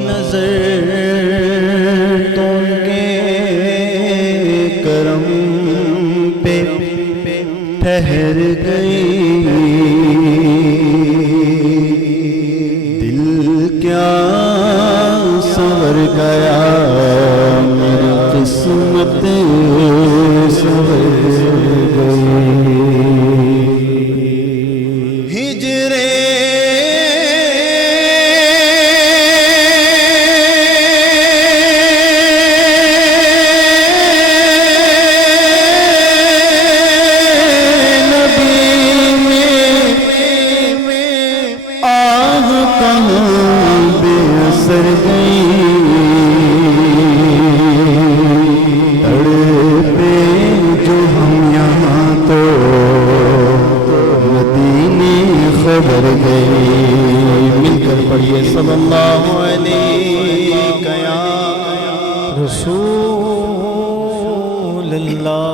نظر تو ان کے کرم پہ ٹھہر گئی، دل کیا سنور گیا، میری قسمت سنور گئی۔ مل کر پڑھیے صلی اللہ علیہ یا رسول اللہ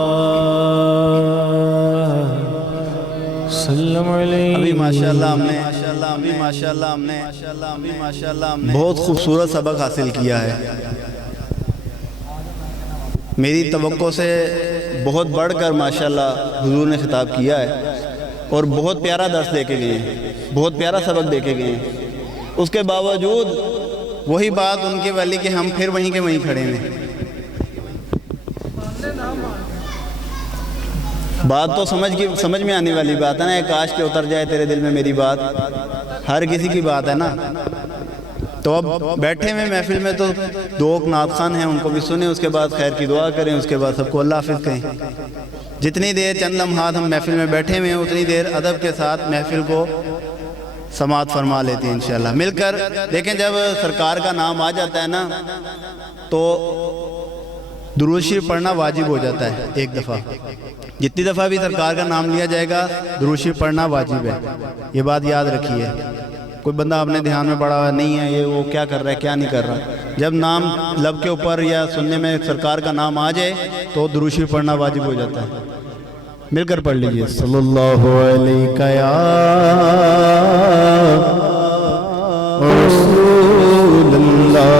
صلی اللہ علیہ۔ ابھی ماشاءاللہ ہم نے بہت خوبصورت سبق حاصل کیا ہے، میری توقع سے بہت بڑھ کر ماشاءاللہ حضور نے خطاب کیا ہے، اور بہت پیارا درس دے کے گئے ہیں، بہت پیارا سبق دے کے گئے ہیں۔ اس کے باوجود وہی بات ان کے والی کہ ہم پھر وہیں کے وہیں کھڑے ہیں۔ بات تو سمجھ میں آنے والی بات ہے نا، کاش کہ اتر جائے تیرے دل میں میری بات، ہر کسی کی بات ہے نا۔ تو اب بیٹھے ہوئے محفل میں تو دو نعت خوان ہیں، ان کو بھی سنیں، اس کے بعد خیر کی دعا کریں، اس کے بعد سب کو اللہ حافظ کہیں۔ جتنی دیر چند لمحات ہم محفل میں بیٹھے ہوئے ہیں، اتنی دیر ادب کے ساتھ محفل کو سماعت فرما لیتے ہیں انشاءاللہ مل کر۔ دیکھیں جب سرکار کا نام آ جاتا ہے نا تو درود شریف پڑھنا واجب ہو جاتا ہے۔ ایک دفعہ جتنی دفعہ بھی سرکار کا نام لیا جائے گا درود شریف پڑھنا واجب ہے، یہ بات یاد رکھیے۔ کوئی بندہ اپنے دھیان میں پڑا ہوا نہیں ہے، یہ وہ کیا کر رہا ہے کیا نہیں کر رہا، جب نام لب کے اوپر یا سننے میں سرکار کا نام آ جائے تو درود شریف پڑھنا واجب ہو جاتا ہے۔ مل کر پڑھ لیجئے صلی اللہ علیہ یا رسول اللہ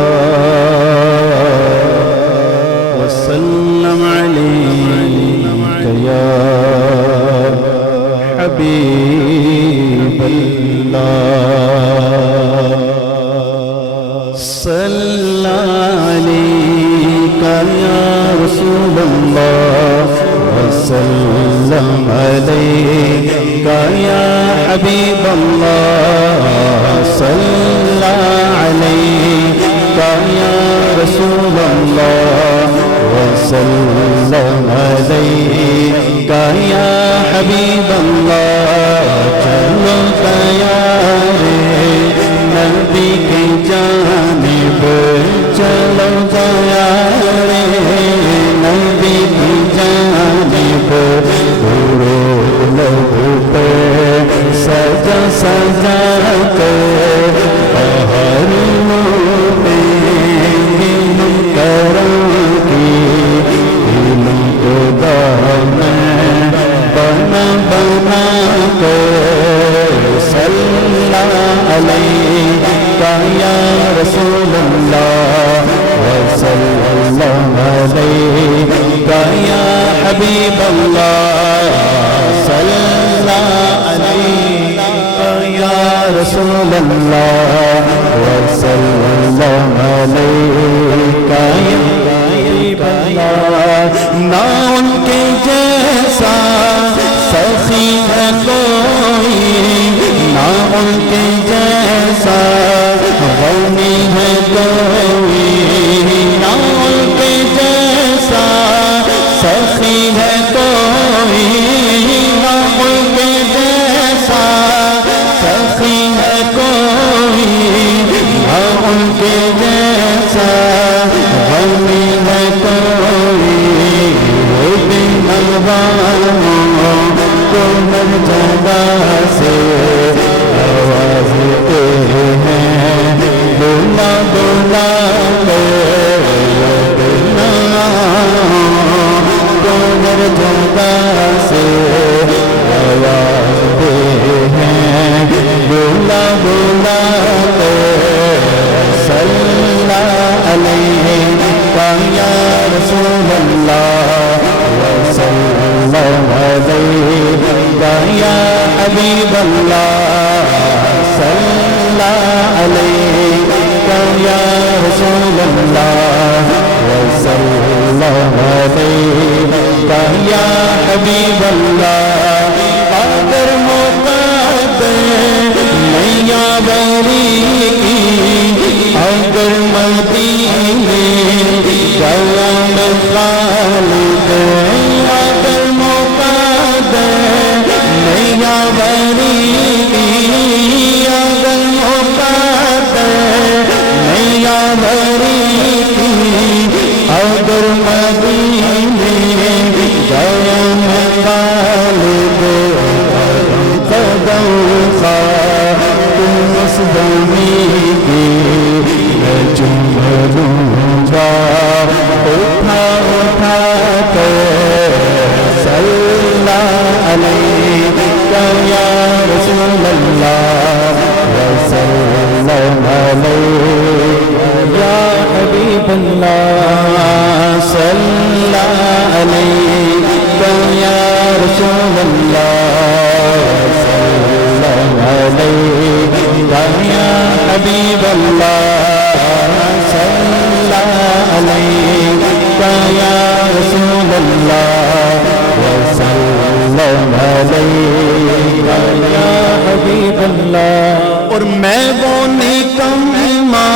وسلم علیہ یا حبیب اللہ، صلی علیہ یا رسول اللہ وسلم علیہ یا حبیب اللہ، صلی علیہ یا رسول اللہ وسلم علیہ یا حبیب اللہ۔ چلو تیار نبی کی جانب، چلو تیار نبی کی جانب، لہو پہ سجا سجا کر بہر میں علم کرم کی، علم کو دامن بنا بنا کر، صلی علیہ یا رسول اللہ وسلم علیہ یا حبیب اللہ، صلی علیہ یا رسول اللہ وسلم علیہ یا حبیب اللہ۔ نہ ان کے جیسا سخی ہے کوئی، نہ ان کے جیسا غنی ہے کوئی، نہ ان کے جیسا سخی ہے کوئی، نہ ان کے جیسا سخی ہے کوئی، نہ ان کے جیسا غنی ہے کوئی، وہ بن الوانوں کو ہر جگہ سے آوازتے ہیں، بولا بولا کو ہر جگہ سے آوازتے ہیں، بولا بولا صلی اللہ صلی علیک یا رسول اللہ وصلی علیک یا حبیب اللہ اگر موقع دے نیا بری کی اگر مدینے جوان خالد اگر موقع دے نیا بری کی اگر موقع دے نیا بری کی اگر مدینے جوان خالد قدم خواہ مصدومی کی میں چوم لوں گا اٹھا اٹھا کر صلی علیک یا رسول اللہ وصلی علیک یا حبیب اللہ صلی علیک یا رسول اللہ وصلی علیک یا حبیب اللہ صلی علیک یا رسول اللہ وصلی علیک یا حبیب اللہ اور میں وہ نکما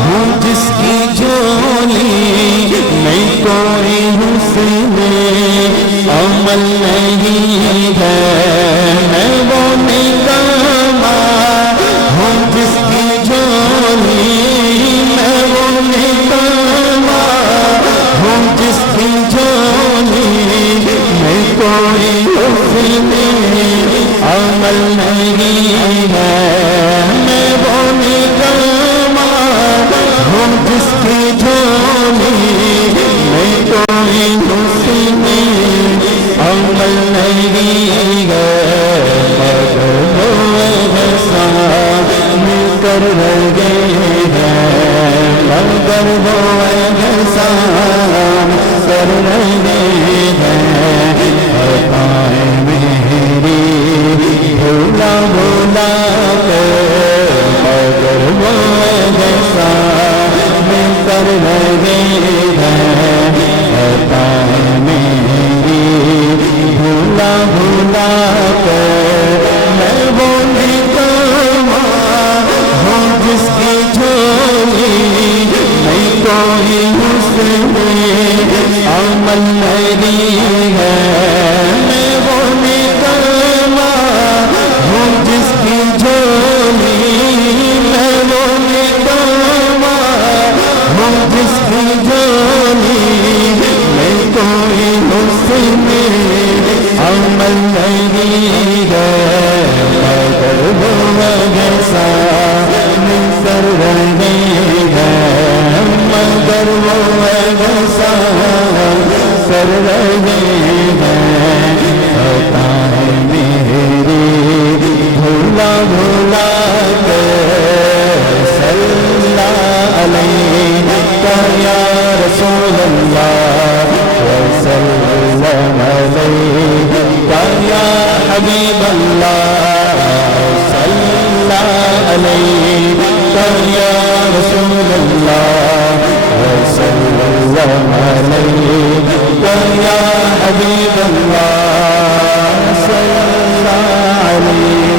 ہوں جس کی جھولی میں کوئی حسن عمل نہیں ہے میں وہ نکما ہوں جس کی جھولی میں وہ نکما ہوں جس کی جھولی میں کوئی حسن عمل نہیں ہے میں وہ نکما ہوں جس کی جھولی میں کوئی حسن عمل نہیں ہے مگر وہ احسان مل کر رہے ہیں مگر وہ احسان کر رہے ہیں عطائیں میری بھولا بھولا کر مگر وہ احسان مل کر رہے ہیں عطائیں میری بھولا بھولا کر میں وہ نکما ہوں جس کی جھولی میں کوئی حسن عمل نہیں ہے میں وہ نکما ہوں جس کی جھولی میں وہ نکما ہوں جس کی جھولی میں کوئی حسن عمل نہیں ہے مگر وہ احسان کر رہے ہیں مگر وہ احسان کر رہے ہیں عطائیں میری بھولا بھولا کر صلی علیک یا رسول اللہ وصلی علیک یا حبیب اللہ صلی علیک یا رسول اللہ وصلی علیک یا حبیب اللہ صلی علیک